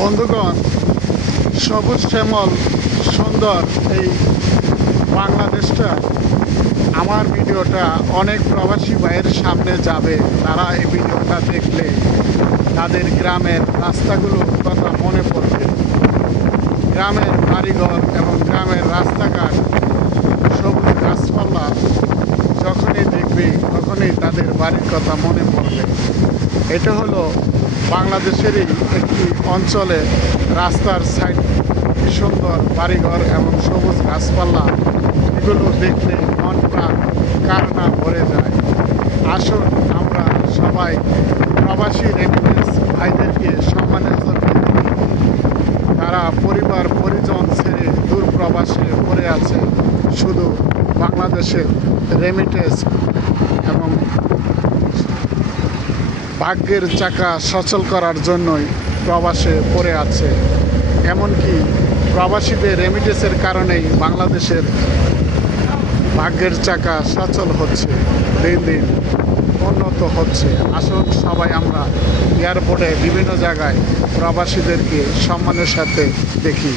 বন্ধুগণ, সবুজ শ্যামল সুন্দর এই বাংলাদেশটা, আমার ভিডিওটা অনেক প্রবাসী ভাইয়ের সামনে যাবে। তারা এই ভিডিওটা দেখলে তাদের গ্রামের রাস্তাগুলোর কথা মনে পড়বে। গ্রামের বাড়িঘর এবং গ্রামের রাস্তাঘাট, সবুজ গাছপালা যখনই দেখবে তখনই তাদের বাড়ির কথা মনে পড়বে। এটা হলো বাংলাদেশেরই একটি অঞ্চলে রাস্তার সাইড সুন্দর বাড়িঘর এবং সবুজ গাছপালা, এগুলো দেখলে মন প্রাণ কার না ভরে যায়। আসুন আমরা সবাই প্রবাসী রেমিটেন্স ভাইদেরকে সম্মানের চোখে দেখি। তারা পরিবার পরিজন ছেড়ে দূর প্রবাসে পড়ে আছে, শুধু বাংলাদেশের রেমিটেন্স এবং ভাগ্যের চাকা সচল করার জন্যই প্রবাসে পড়ে আছে। এমনকি প্রবাসীদের রেমিটেন্সের কারণেই বাংলাদেশের ভাগ্যের চাকা সচল হচ্ছে, দিন দিন উন্নত হচ্ছে। আসুন সবাই আমরা এয়ারপোর্টে বিভিন্ন জায়গায় প্রবাসীদেরকে সম্মানের সাথে দেখি।